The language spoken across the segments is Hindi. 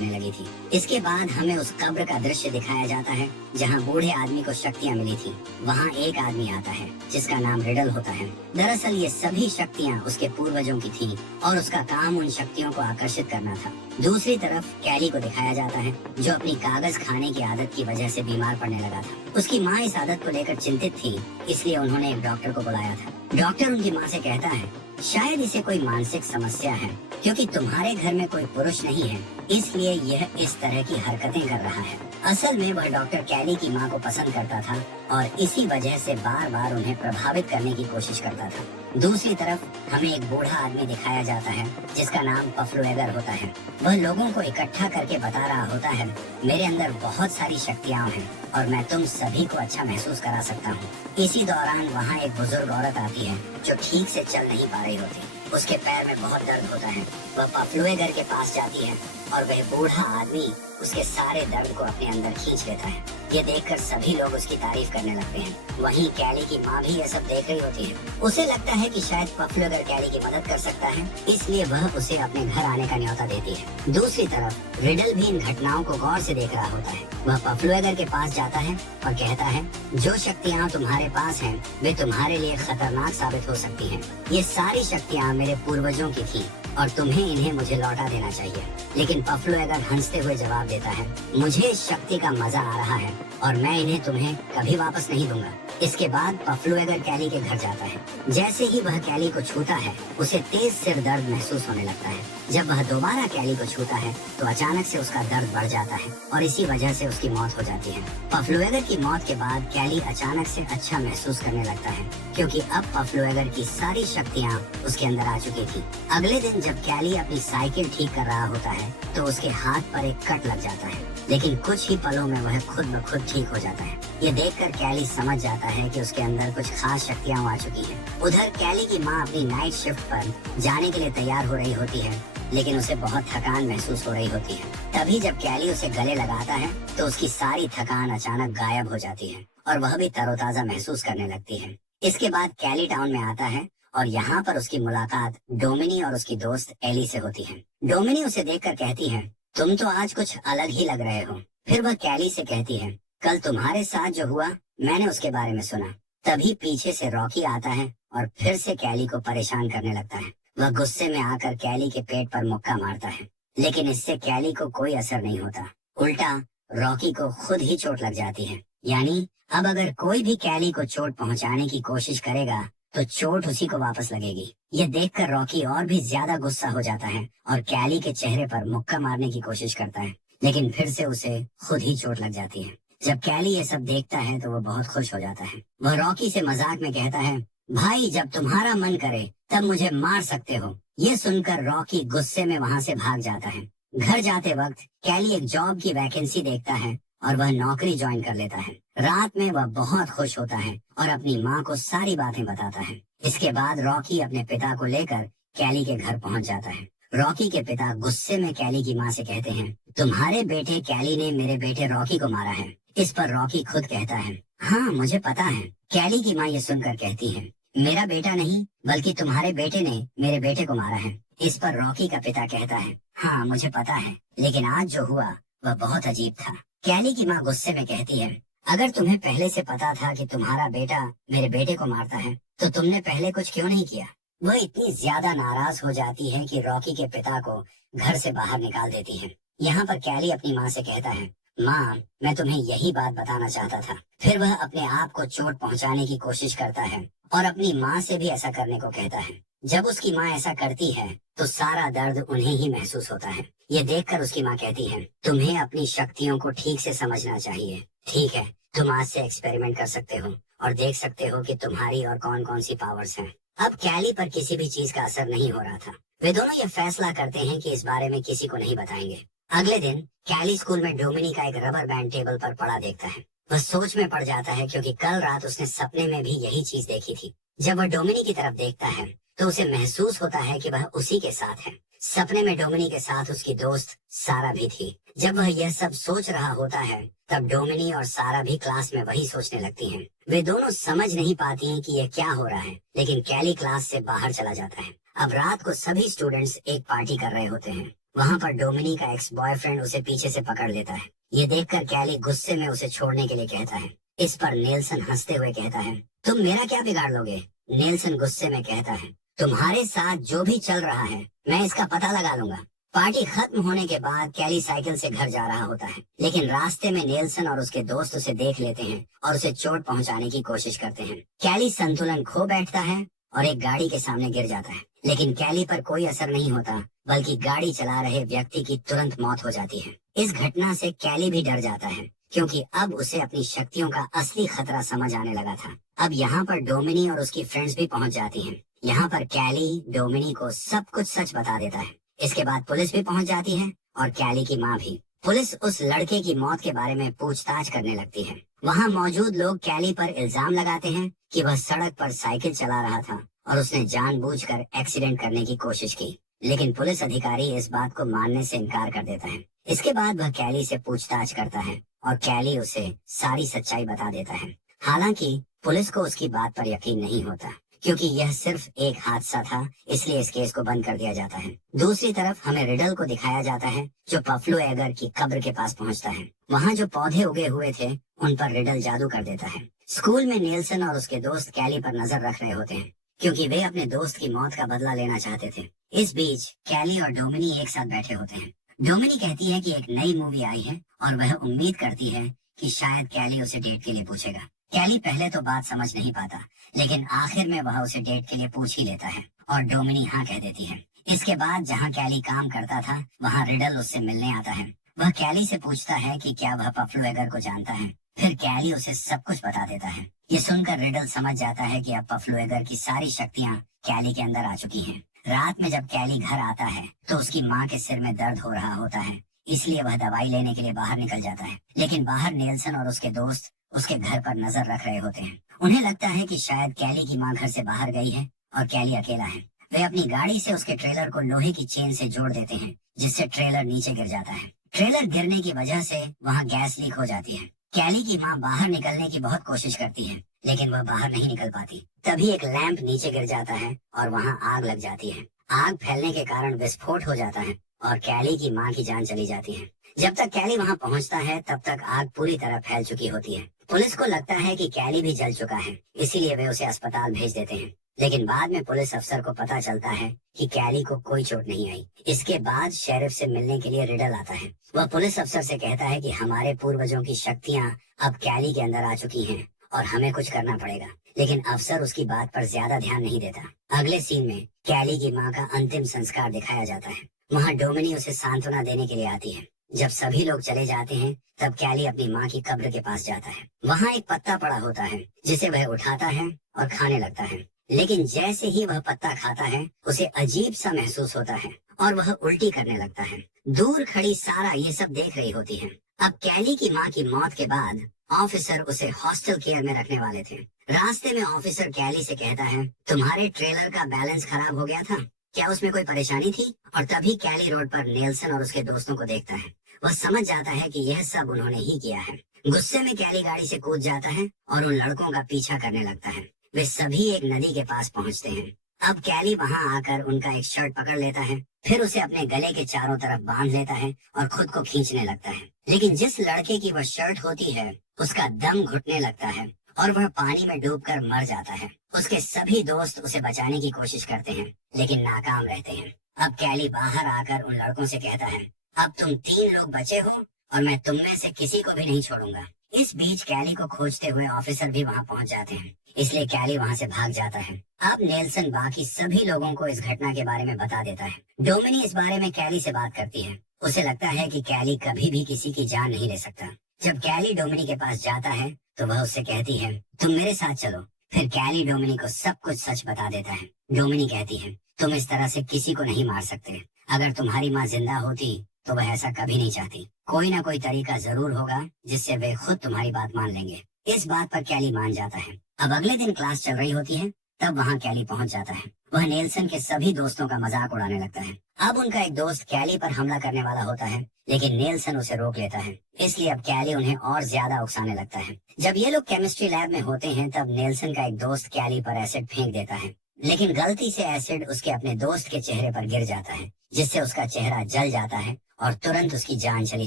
करने लगी थी। इसके बाद हमें उस कब्र का दृश्य दिखाया जाता है जहाँ बूढ़े आदमी को शक्तियाँ मिली थी। वहाँ एक आदमी आता है जिसका नाम रिडल होता है। दरअसल ये सभी शक्तियाँ उसके पूर्वजों की थी और उसका काम उन शक्तियों को आकर्षित करना था। दूसरी तरफ कैली को दिखाया जाता है जो अपनी कागज खाने की आदत की वजह से बीमार पड़ने लगा था। उसकी माँ इस आदत को लेकर चिंतित थी, इसलिए उन्होंने एक डॉक्टर को बुलाया था। डॉक्टर उनकी माँ से कहता है, शायद इसे कोई मानसिक समस्या है, क्योंकि तुम्हारे घर में कोई पुरुष नहीं है, इसलिए यह इस तरह की हरकतें कर रहा है। असल में वह डॉक्टर कैली की माँ को पसंद करता था और इसी वजह से बार बार उन्हें प्रभावित करने की कोशिश करता था। दूसरी तरफ हमें एक बूढ़ा आदमी दिखाया जाता है जिसका नाम पफ्लुएगर होता है। वह लोगों को इकट्ठा करके बता रहा होता है, मेरे अंदर बहुत सारी शक्तियाँ हैं और मैं तुम सभी को अच्छा महसूस करा सकता हूँ। इसी दौरान वहाँ एक बुजुर्ग औरत आती है जो ठीक से चल नहीं पा रही होती। उसके पैर में बहुत दर्द होता है। वह पफ्लुएगर के पास जाती है और वह बूढ़ा आदमी उसके सारे दर्द को अपने अंदर खींच लेता है। ये देखकर सभी लोग उसकी तारीफ करने लगते हैं। वहीं कैली की माँ भी यह सब देख रही होती है। उसे लगता है कि शायद पफ्लुएगर कैली की मदद कर सकता है, इसलिए वह उसे अपने घर आने का न्योता देती है। दूसरी तरफ रिडल भी इन घटनाओं को गौर से देख रहा होता है। वह पफ्लुएगर के पास जाता है और कहता है, जो शक्तियाँ तुम्हारे पास हैं, वे तुम्हारे लिए खतरनाक साबित हो सकती हैं। ये सारी शक्तियाँ मेरे पूर्वजों की थी और तुम्हें इन्हें मुझे लौटा देना चाहिए। लेकिन पफ्लुएगर हंसते हुए जवाब देता है, मुझे इस शक्ति का मजा आ रहा है और मैं इन्हें तुम्हें कभी वापस नहीं दूंगा। इसके बाद पफ्लुएगर कैली के घर जाता है। जैसे ही वह कैली को छूता है, उसे तेज सिर दर्द महसूस होने लगता है। जब वह दोबारा कैली को छूता है तो अचानक से उसका दर्द बढ़ जाता है और इसी वजह से उसकी मौत हो जाती है। पफ्लुएगर की मौत के बाद कैली अचानक से अच्छा महसूस करने लगता है, क्योंकि अब पफ्लुएगर की सारी शक्तियाँ उसके अंदर आ चुकी थी। अगले दिन जब कैली अपनी साइकिल ठीक कर रहा होता है तो उसके हाथ पर एक कट लग जाता है, लेकिन कुछ ही पलों में वह खुद ब खुद ठीक हो जाता है। ये देखकर कैली समझ जाता है कि उसके अंदर कुछ खास शक्तियाँ आ चुकी हैं। उधर कैली की माँ अपनी नाइट शिफ्ट पर जाने के लिए तैयार हो रही होती है, लेकिन उसे बहुत थकान महसूस हो रही होती है। तभी जब कैली उसे गले लगाता है तो उसकी सारी थकान अचानक गायब हो जाती है और वह भी तरोताजा महसूस करने लगती है। इसके बाद कैली टाउन में आता है और यहाँ पर उसकी मुलाकात डोमिनी और उसकी दोस्त एली से होती है। डोमिनी उसे देखकर कहती है, तुम तो आज कुछ अलग ही लग रहे हो। फिर वह कैली से कहती है, कल तुम्हारे साथ जो हुआ मैंने उसके बारे में सुना। तभी पीछे से रॉकी आता है और फिर से कैली को परेशान करने लगता है। वह गुस्से में आकर कैली के पेट पर मुक्का मारता है, लेकिन इससे कैली को कोई असर नहीं होता। उल्टा रॉकी को खुद ही चोट लग जाती है। यानी अब अगर कोई भी कैली को चोट पहुंचाने की कोशिश करेगा तो चोट उसी को वापस लगेगी। ये देखकर रॉकी और भी ज्यादा गुस्सा हो जाता है और कैली के चेहरे पर मुक्का मारने की कोशिश करता है, लेकिन फिर से उसे खुद ही चोट लग जाती है। जब कैली ये सब देखता है तो वो बहुत खुश हो जाता है। वह रॉकी से मजाक में कहता है, भाई जब तुम्हारा मन करे तब मुझे मार सकते हो। ये सुनकर रॉकी गुस्से में वहाँ से भाग जाता है। घर जाते वक्त कैली एक जॉब की वैकेंसी देखता है और वह नौकरी ज्वाइन कर लेता है। रात में वह बहुत खुश होता है और अपनी माँ को सारी बातें बताता है। इसके बाद रॉकी अपने पिता को लेकर कैली के घर पहुँच जाता है। रॉकी के पिता गुस्से में कैली की माँ से कहते हैं, तुम्हारे बेटे कैली ने मेरे बेटे रॉकी को मारा है। इस पर रॉकी खुद कहता है, हाँ मुझे पता है। कैली की माँ ये सुनकर कहती है, मेरा बेटा नहीं बल्कि तुम्हारे बेटे ने मेरे बेटे को मारा है। इस पर रॉकी का पिता कहता है, हाँ मुझे पता है, लेकिन आज जो हुआ वह बहुत अजीब था। कैली की माँ गुस्से में कहती है, अगर तुम्हें पहले से पता था कि तुम्हारा बेटा मेरे बेटे को मारता है तो तुमने पहले कुछ क्यों नहीं किया। वह इतनी ज्यादा नाराज हो जाती है कि रॉकी के पिता को घर से बाहर निकाल देती है। यहाँ पर कैली अपनी माँ से कहता है, माँ मैं तुम्हें यही बात बताना चाहता था। फिर वह अपने आप को चोट पहुँचाने की कोशिश करता है और अपनी माँ से भी ऐसा करने को कहता है। जब उसकी माँ ऐसा करती है तो सारा दर्द उन्हें ही महसूस होता है। ये देखकर उसकी माँ कहती है, तुम्हें अपनी शक्तियों को ठीक से समझना चाहिए। ठीक है, तुम आज से एक्सपेरिमेंट कर सकते हो और देख सकते हो कि तुम्हारी और कौन कौन सी पावर्स हैं। अब कैली पर किसी भी चीज का असर नहीं हो रहा था। वे दोनों ये फैसला करते हैं कि इस बारे में किसी को नहीं बताएंगे। अगले दिन कैली स्कूल में डोमिनी का एक रबर बैंड टेबल पर पड़ा देखता है। वह सोच में पड़ जाता है क्योंकि कल रात उसने सपने में भी यही चीज देखी थी। जब वह डोमिनी की तरफ देखता है तो उसे महसूस होता है कि वह उसी के साथ है। सपने में डोमिनी के साथ उसकी दोस्त सारा भी थी। जब वह यह सब सोच रहा होता है तब डोमिनी और सारा भी क्लास में वही सोचने लगती हैं। वे दोनों समझ नहीं पाती हैं कि यह क्या हो रहा है, लेकिन कैली क्लास से बाहर चला जाता है। अब रात को सभी स्टूडेंट्स एक पार्टी कर रहे होते हैं वहाँ पर डोमिनी का एक्स बॉयफ्रेंड उसे पीछे से पकड़ लेता है। ये देखकर कैली गुस्से में उसे छोड़ने के लिए कहता है। इस पर नेल्सन हंसते हुए कहता है, तुम मेरा क्या बिगाड़ लोगे? नेल्सन गुस्से में कहता है, तुम्हारे साथ जो भी चल रहा है मैं इसका पता लगा लूंगा। पार्टी खत्म होने के बाद कैली साइकिल से घर जा रहा होता है, लेकिन रास्ते में नेल्सन और उसके दोस्त उसे देख लेते हैं और उसे चोट पहुंचाने की कोशिश करते हैं। कैली संतुलन खो बैठता है और एक गाड़ी के सामने गिर जाता है, लेकिन कैली पर कोई असर नहीं होता, बल्कि गाड़ी चला रहे व्यक्ति की तुरंत मौत हो जाती है। इस घटना से कैली भी डर जाता है, क्योंकि अब उसे अपनी शक्तियों का असली खतरा समझ आने लगा था। अब यहाँ पर डोमिनी और उसकी फ्रेंड्स भी पहुंच जाती हैं। यहाँ पर कैली डोमिनी को सब कुछ सच बता देता है। इसके बाद पुलिस भी पहुंच जाती है और कैली की माँ भी। पुलिस उस लड़के की मौत के बारे में पूछताछ करने लगती है। वहाँ मौजूद लोग कैली पर इल्जाम लगाते हैं कि वह सड़क पर साइकिल चला रहा था और उसने जानबूझकर एक्सीडेंट करने की कोशिश की, लेकिन पुलिस अधिकारी इस बात को मानने से इनकार कर देता है। इसके बाद वह कैली से पूछताछ करता है और कैली उसे सारी सच्चाई बता देता है। हालांकि पुलिस को उसकी बात पर यकीन नहीं होता, क्योंकि यह सिर्फ एक हादसा था, इसलिए इस केस को बंद कर दिया जाता है। दूसरी तरफ हमें रिडल को दिखाया जाता है, जो पफ्लो एगर की कब्र के पास पहुंचता है। वहाँ जो पौधे उगे हुए थे उन पर रिडल जादू कर देता है। स्कूल में नेल्सन और उसके दोस्त कैली पर नजर रख रहे होते हैं, क्योंकि वे अपने दोस्त की मौत का बदला लेना चाहते थे। इस बीच कैली और डोमिनी एक साथ बैठे होते हैं। डोमिनी कहती है कि एक नई मूवी आई है और वह उम्मीद करती है कि शायद कैली उसे डेट के लिए पूछेगा। कैली पहले तो बात समझ नहीं पाता, लेकिन आखिर में वह उसे डेट के लिए पूछ ही लेता है और डोमिनी हाँ कह देती है। इसके बाद जहाँ कैली काम करता था वहाँ रिडल उससे मिलने आता है। वह कैली से पूछता है कि क्या वह पफ्लो एगर को जानता है। फिर कैली उसे सब कुछ बता देता है। ये सुनकर रिडल समझ जाता है कि अब पफ्लो एगर की सारी शक्तियाँ कैली के अंदर आ चुकी हैं। रात में जब कैली घर आता है तो उसकी माँ के सिर में दर्द हो रहा होता है, इसलिए वह दवाई लेने के लिए बाहर निकल जाता है। लेकिन बाहर नेल्सन और उसके दोस्त उसके घर पर नजर रख रहे होते हैं। उन्हें लगता है कि शायद कैली की माँ घर से बाहर गई है और कैली अकेला है। वे अपनी गाड़ी से उसके ट्रेलर को लोहे की चेन से जोड़ देते हैं, जिससे ट्रेलर नीचे गिर जाता है। ट्रेलर गिरने की वजह से वहाँ गैस लीक हो जाती है। कैली की माँ बाहर निकलने की बहुत कोशिश करती है, लेकिन वह बाहर नहीं निकल पाती। तभी एक लैंप नीचे गिर जाता है और वहाँ आग लग जाती है। आग फैलने के कारण विस्फोट हो जाता है और कैली की माँ की जान चली जाती है। जब तक कैली वहाँ पहुँचता है तब तक आग पूरी तरह फैल चुकी होती है। पुलिस को लगता है कि कैली भी जल चुका है, इसीलिए वे उसे अस्पताल भेज देते हैं। लेकिन बाद में पुलिस अफसर को पता चलता है कि कैली को कोई चोट नहीं आई। इसके बाद शेरिफ से मिलने के लिए रिडल आता है। वह पुलिस अफसर से कहता है कि हमारे पूर्वजों की शक्तियाँ अब कैली के अंदर आ चुकी हैं और हमें कुछ करना पड़ेगा। लेकिन अफसर उसकी बात पर ज्यादा ध्यान नहीं देता। अगले सीन में कैली की माँ का अंतिम संस्कार दिखाया जाता है। वहाँ डोमिनी उसे सांत्वना देने के लिए आती है। जब सभी लोग चले जाते हैं तब कैली अपनी माँ की कब्र के पास जाता है। वहाँ एक पत्ता पड़ा होता है, जिसे वह उठाता है और खाने लगता है। लेकिन जैसे ही वह पत्ता खाता है उसे अजीब सा महसूस होता है और वह उल्टी करने लगता है। दूर खड़ी सारा ये सब देख रही होती है। अब कैली की माँ की मौत के बाद ऑफिसर उसे हॉस्टल केयर में रखने वाले थे। रास्ते में ऑफिसर कैली से कहता है, तुम्हारे ट्रेलर का बैलेंस खराब हो गया था, क्या उसमें कोई परेशानी थी? और तभी कैली रोड पर नेल्सन और उसके दोस्तों को देखता है। वह समझ जाता है कि यह सब उन्होंने ही किया है। गुस्से में कैली गाड़ी से कूद जाता है और उन लड़कों का पीछा करने लगता है। वे सभी एक नदी के पास पहुंचते हैं। अब कैली वहां आकर उनका एक शर्ट पकड़ लेता है, फिर उसे अपने गले के चारों तरफ बांध लेता है और खुद को खींचने लगता है। लेकिन जिस लड़के की वह शर्ट होती है उसका दम घुटने लगता है और वह पानी में डूबकर मर जाता है। उसके सभी दोस्त उसे बचाने की कोशिश करते हैं, लेकिन नाकाम रहते हैं। अब कैली बाहर आकर उन लड़कों से कहता है, अब तुम 3 लोग बचे हो और मैं तुम में से किसी को भी नहीं छोड़ूंगा। इस बीच कैली को खोजते हुए ऑफिसर भी वहां पहुंच जाते हैं, इसलिए कैली वहां से भाग जाता है। अब नेल्सन बाकी सभी लोगों को इस घटना के बारे में बता देता है। डोमिनी इस बारे में कैली से बात करती है। उसे लगता है कि कैली कभी भी किसी की जान नहीं ले सकता। जब कैली डोमिनी के पास जाता है तो वह उससे कहती है, तुम मेरे साथ चलो। फिर कैली डोमिनी को सब कुछ सच बता देता है। डोमिनी कहती है, तुम इस तरह से किसी को नहीं मार सकते। अगर तुम्हारी माँ जिंदा होती तो वह ऐसा कभी नहीं चाहती। कोई ना कोई तरीका जरूर होगा जिससे वे खुद तुम्हारी बात मान लेंगे। इस बात पर कैली मान जाता है। अब अगले दिन क्लास चल रही होती है, तब वहाँ कैली पहुँच जाता है। वह नेल्सन के सभी दोस्तों का मजाक उड़ाने लगता है। अब उनका एक दोस्त कैली पर हमला करने वाला होता है, लेकिन नेल्सन उसे रोक लेता है। इसलिए अब कैली उन्हें और ज्यादा उकसाने लगता है। जब ये लोग केमिस्ट्री लैब में होते हैं तब नेल्सन का एक दोस्त कैली पर एसिड फेंक देता है। लेकिन गलती से एसिड उसके अपने दोस्त के चेहरे पर गिर जाता है, जिससे उसका चेहरा जल जाता है और तुरंत उसकी जान चली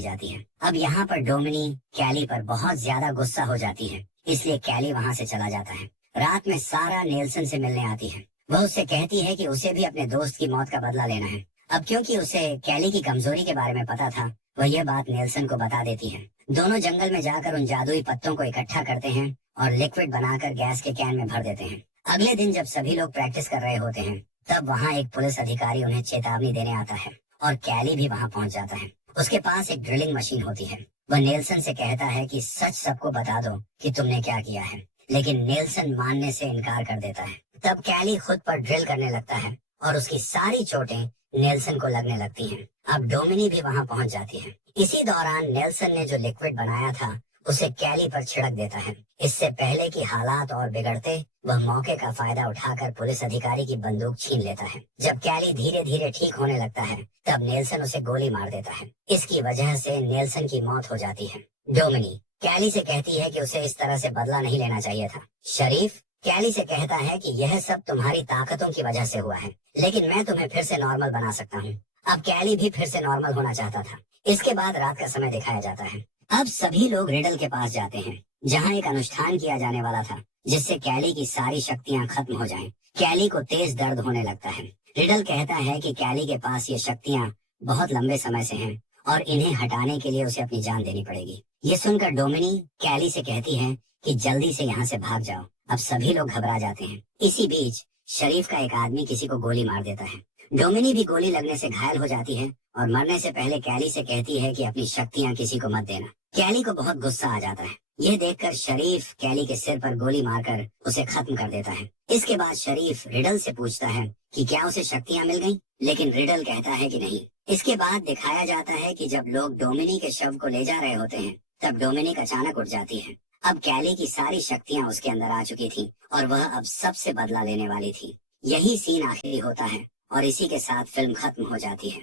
जाती है। अब यहाँ पर डोमिनी कैली पर बहुत ज्यादा गुस्सा हो जाती है, इसलिए कैली वहाँ से चला जाता है। रात में सारा नेल्सन से मिलने आती है। वह उससे कहती है कि उसे भी अपने दोस्त की मौत का बदला लेना है। अब क्योंकि उसे कैली की कमजोरी के बारे में पता था, वह यह बात नेल्सन को बता देती है। दोनों जंगल में जाकर उन जादुई पत्तों को इकट्ठा करते हैं और लिक्विड बनाकर गैस के कैन में भर देते हैं। अगले दिन जब सभी लोग प्रैक्टिस कर रहे होते हैं, तब वहाँ एक पुलिस अधिकारी उन्हें चेतावनी देने आता है और कैली भी वहाँ पहुँच जाता है। उसके पास एक ड्रिलिंग मशीन होती है। वह नेल्सन से कहता है कि सच सबको बता दो कि तुमने क्या किया है, लेकिन नेल्सन मानने से इनकार कर देता है। तब कैली खुद पर ड्रिल करने लगता है और उसकी सारी चोटें नेल्सन को लगने लगती हैं। अब डोमिनी भी वहां पहुंच जाती है। इसी दौरान नेल्सन ने जो लिक्विड बनाया था उसे कैली पर छिड़क देता है। इससे पहले कि हालात और बिगड़ते, वह मौके का फायदा उठाकर पुलिस अधिकारी की बंदूक छीन लेता है। जब कैली धीरे धीरे ठीक होने लगता है, तब नेल्सन उसे गोली मार देता है। इसकी वजह से नेल्सन की मौत हो जाती है। डोमिनी कैली से कहती है कि उसे इस तरह से बदला नहीं लेना चाहिए था। शरीफ कैली से कहता है कि यह सब तुम्हारी ताकतों की वजह से हुआ है, लेकिन मैं तुम्हें फिर से नॉर्मल बना सकता हूँ। अब कैली भी फिर से नॉर्मल होना चाहता था। इसके बाद रात का समय दिखाया जाता है। अब सभी लोग रिडल के पास जाते हैं, जहाँ एक अनुष्ठान किया जाने वाला था, जिससे कैली की सारी शक्तियाँ खत्म हो जाएं। कैली को तेज दर्द होने लगता है। रिडल कहता है कि कैली के पास ये शक्तियाँ बहुत लंबे समय से हैं और इन्हें हटाने के लिए उसे अपनी जान देनी पड़ेगी। ये सुनकर डोमिनी कैली से कहती है कि जल्दी से यहाँ से भाग जाओ। अब सभी लोग घबरा जाते हैं। इसी बीच शरीफ का एक आदमी किसी को गोली मार देता है। डोमिनी भी गोली लगने से घायल हो जाती है और मरने से पहले कैली से कहती है कि अपनी शक्तियाँ किसी को मत देना। कैली को बहुत गुस्सा आ जाता है। यह देखकर शरीफ कैली के सिर पर गोली मारकर उसे खत्म कर देता है। इसके बाद शरीफ रिडल से पूछता है कि क्या उसे शक्तियाँ मिल गईं? लेकिन रिडल कहता है कि नहीं। इसके बाद दिखाया जाता है कि जब लोग डोमिनी के शव को ले जा रहे होते हैं, तब डोमिनिक अचानक उठ जाती है। अब कैली की सारी शक्तियाँ उसके अंदर आ चुकी थी और वह अब सबसे बदला लेने वाली थी। यही सीन आखिरी होता है और इसी के साथ फिल्म खत्म हो जाती है।